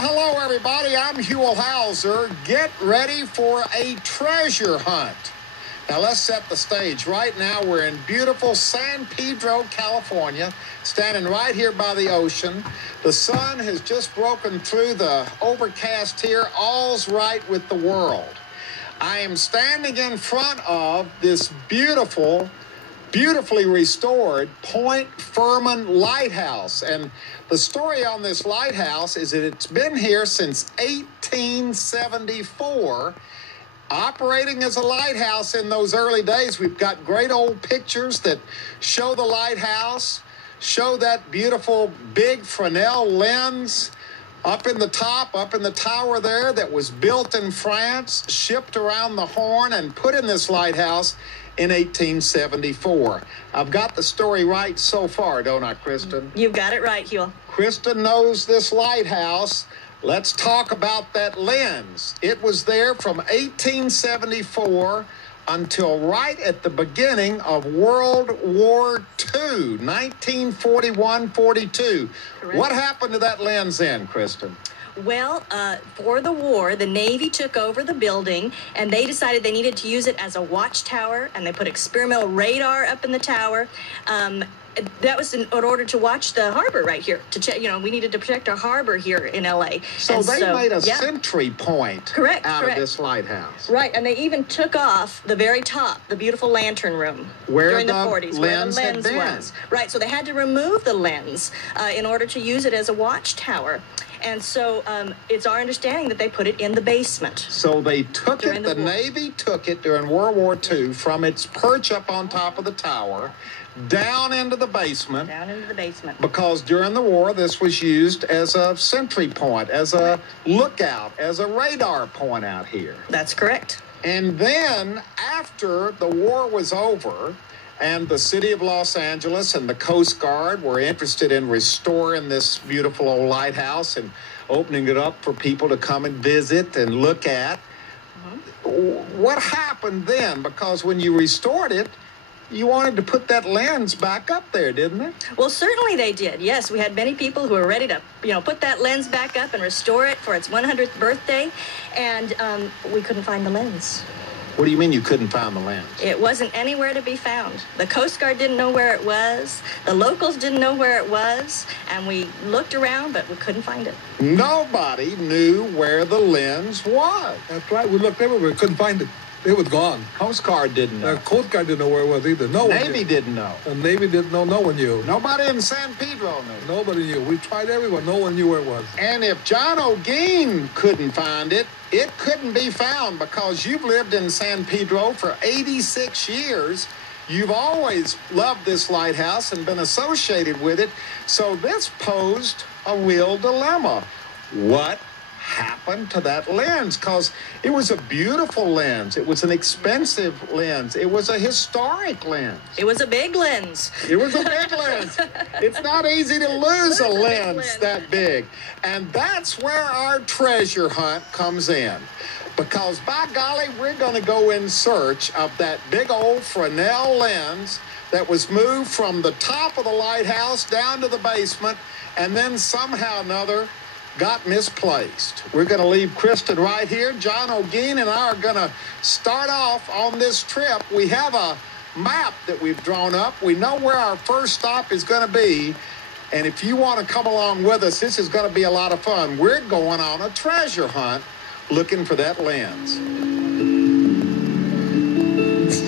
Hello, everybody. I'm Huell Howser. Get ready for a treasure hunt. Now, let's set the stage. Right now, we're in beautiful San Pedro, California, standing right here by the ocean. The sun has just broken through the overcast here. All's right with the world. I am standing in front of this beautifully restored Point Fermin Lighthouse. And the story on this lighthouse is that it's been here since 1874, operating as a lighthouse in those early days. We've got great old pictures that show the lighthouse, show that beautiful big Fresnel lens up in the top, up in the tower there, that was built in France, shipped around the Horn, and put in this lighthouse in 1874. I've got the story right so far, don't I, Kristen? You've got it right, Huell. Kristen knows this lighthouse. Let's talk about that lens. It was there from 1874 until right at the beginning of World War II, 1941-42. What happened to that lens then, Kristen? Well, for the war, the Navy took over the building, and they decided they needed to use it as a watchtower, and they put experimental radar up in the tower. That was in order to watch the harbor right here, to check, we needed to protect our harbor here in L.A. So they made a sentry point out of this lighthouse. Right, and they even took off the very top, the beautiful lantern room during the 40s, where the lens was. Right, so they had to remove the lens in order to use it as a watchtower. And so it's our understanding that they put it in the basement. So they took it, the Navy took it during World War II from its perch up on top of the tower down into the basement. Down into the basement. Because during the war, this was used as a sentry point, as a lookout, as a radar point out here. That's correct. And then after the war was over, and the city of Los Angeles and the Coast Guard were interested in restoring this beautiful old lighthouse and opening it up for people to come and visit and look at. What happened then? Because when you restored it, you wanted to put that lens back up there, didn't it? Well, certainly they did. Yes, we had many people who were ready to, put that lens back up and restore it for its 100th birthday, and we couldn't find the lens. What do you mean you couldn't find the lens? It wasn't anywhere to be found. The Coast Guard didn't know where it was. The locals didn't know where it was. And we looked around, but we couldn't find it. Nobody knew where the lens was. That's right. We looked everywhere. Couldn't find it. It was gone. Coast Guard didn't know. The Coast Guard didn't know where it was either. No one Navy didn't know. The Navy didn't know. No one knew. Nobody in San Pedro knew. Nobody knew. We tried everyone. No one knew where it was. And if John O'Gean couldn't find it, it couldn't be found, because you've lived in San Pedro for 86 years. You've always loved this lighthouse and been associated with it. So this posed a real dilemma. What happened to that lens? Because it was a beautiful lens. It was an expensive lens. It was a historic lens. It was a big lens. It was a big lens. It's not easy to lose a lens that big. And that's where our treasure hunt comes in. Because by golly, we're going to go in search of that big old Fresnel lens that was moved from the top of the lighthouse down to the basement, and then somehow or another got misplaced. We're going to leave Kristen right here. John O'Gean and I are going to start off on this trip. We have a map that we've drawn up. We know where our first stop is going to be. And if you want to come along with us, this is going to be a lot of fun. We're going on a treasure hunt looking for that lens.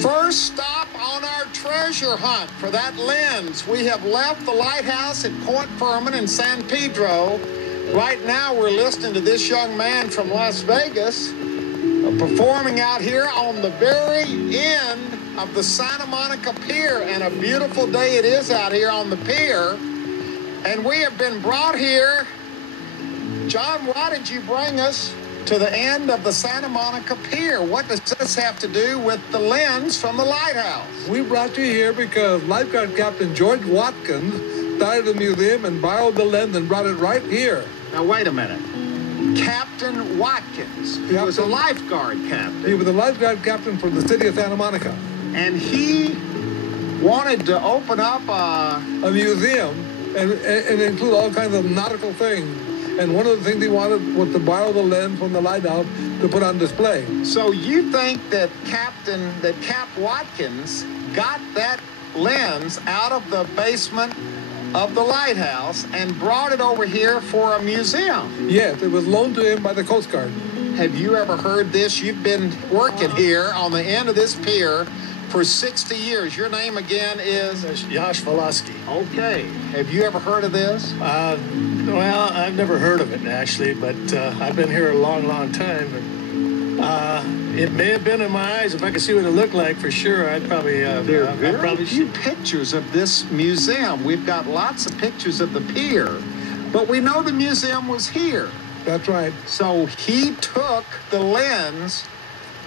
First stop on our treasure hunt for that lens. We have left the lighthouse at Point Fermin in San Pedro. Right now, we're listening to this young man from Las Vegas performing out here on the very end of the Santa Monica Pier. And a beautiful day it is out here on the pier. And we have been brought here. John, why did you bring us to the end of the Santa Monica Pier? What does this have to do with the lens from the lighthouse? We brought you here because lifeguard Captain George Watkins started a museum and borrowed the lens and brought it right here. Now, wait a minute. Captain Watkins, he was a lifeguard captain. He was a lifeguard captain for the city of Santa Monica. And he wanted to open up a museum and include all kinds of nautical things. And one of the things he wanted was to borrow the lens from the Lighthouse to put on display. So you think that Cap Watkins got that lens out of the basement of the Lighthouse and brought it over here for a museum? Yes, it was loaned to him by the Coast Guard. Have you ever heard this? You've been working here on the end of this pier for 60 years. Your name again is? Yash Velasky. Okay. Have you ever heard of this? Well, I've never heard of it, actually, but I've been here a long, long time. And, it may have been in my eyes. If I could see what it looked like, for sure, I'd probably... There are very few pictures of this museum. We've got lots of pictures of the pier, but we know the museum was here. That's right. So he took the lens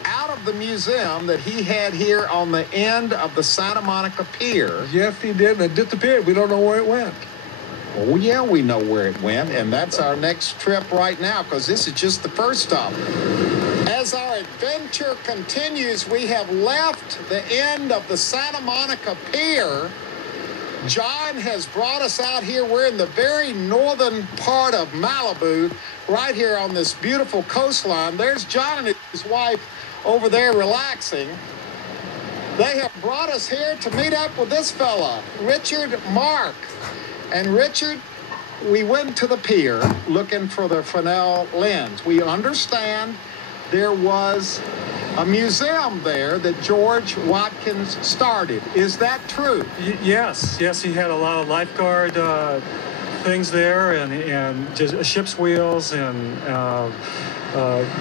out of the museum that he had here on the end of the Santa Monica Pier. Yes, he did, and it disappeared. We don't know where it went. Oh, yeah, we know where it went, and that's our next trip right now, because this is just the first stop. As our adventure continues, we have left the end of the Santa Monica Pier. John has brought us out here. We're in the very northern part of Malibu, right here on this beautiful coastline. There's John and his wife over there relaxing. They have brought us here to meet up with this fella, Richard Mark. And Richard, we went to the pier looking for the Fresnel lens. We understand there was a museum there that George Watkins started. Is that true? Yes, he had a lot of lifeguard things there, and just ship's wheels and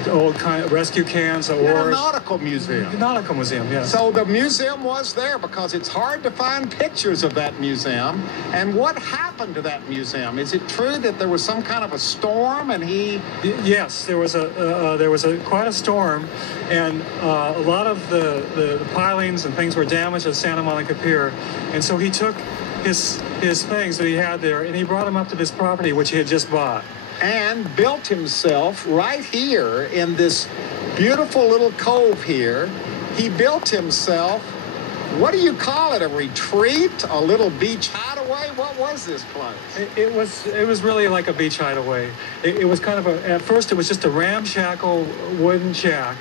old kind of rescue cans, oars. A nautical museum. Nautical museum, yes. So the museum was there because it's hard to find pictures of that museum. And what happened to that museum? Is it true that there was some kind of a storm and he? Yes, there was quite a storm, and a lot of the pilings and things were damaged at Santa Monica Pier, and so he took his things that he had there and he brought them up to this property which he had just bought. And built himself right here in this beautiful little cove here. He built himself, what do you call it, a retreat, a little beach hideaway? What was this place? It was really like a beach hideaway. It was kind of at first it was just a ramshackle wooden shack.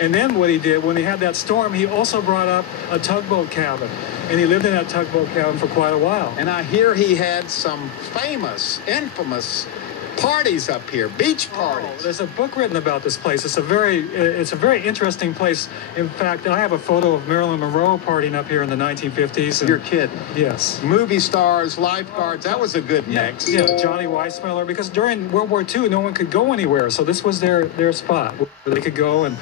And then what he did, when he had that storm, he also brought up a tugboat cabin. And he lived in that tugboat cabin for quite a while. And I hear he had some famous, infamous parties up here, beach parties. Oh, there's a book written about this place. It's a very interesting place. In fact, I have a photo of Marilyn Monroe partying up here in the 1950s. You're kidding. Yes. Movie stars, lifeguards, that was a good mix. Yeah, Johnny Weissmuller, because during World War II, no one could go anywhere, so this was their spot where they could go and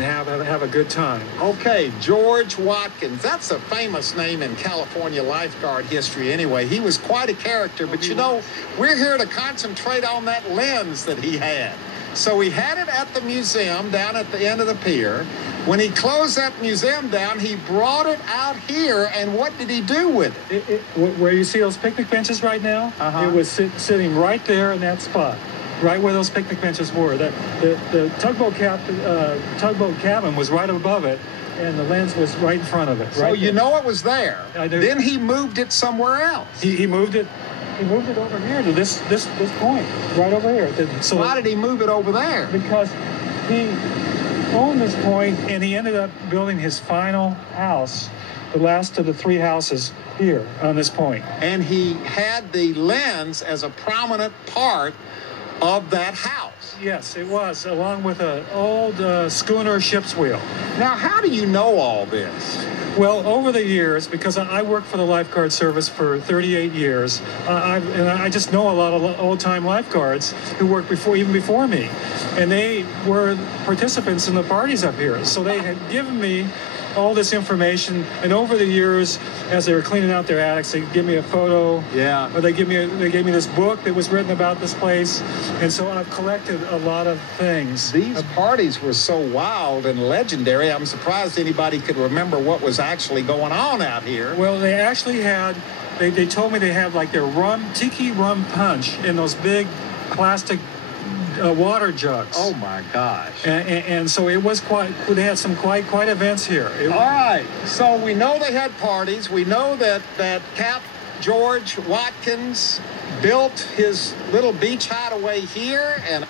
have a good time. Okay, George Watkins. That's a famous name in California lifeguard history anyway. He was quite a character, but you know, we're here to concentrate on that lens that he had. So he had it at the museum down at the end of the pier. When he closed that museum down, he brought it out here, and what did he do with it? Where you see those picnic benches right now, it was sitting right there in that spot, right where those picnic benches were. The tugboat cabin was right above it, and the lens was right in front of it. So you know it was there. I do. Then he moved it somewhere else. He moved it. He moved it over here to this point, right over here. So why did he move it over there? Because he owned this point, and he ended up building his final house, the last of the three houses here on this point. And he had the lens as a prominent part of that house. Yes, it was, along with an old schooner ship's wheel. Now, how do you know all this? Well, over the years, because I worked for the lifeguard service for 38 years, I just know a lot of old-time lifeguards who worked even before me, and they were participants in the parties up here. So they had given me all this information, and over the years, as they were cleaning out their attics, they'd give me a photo. Yeah. Or they gave me this book that was written about this place, and so I've collected a lot of things. These parties were so wild and legendary. I'm surprised anybody could remember what was actually going on out here. Well, they actually had. They told me they had like their tiki rum punch in those big plastic water jugs. Oh my gosh. And so it was they had some quite events here. All right, so we know they had parties. We know that Cap George Watkins built his little beach hideaway here, and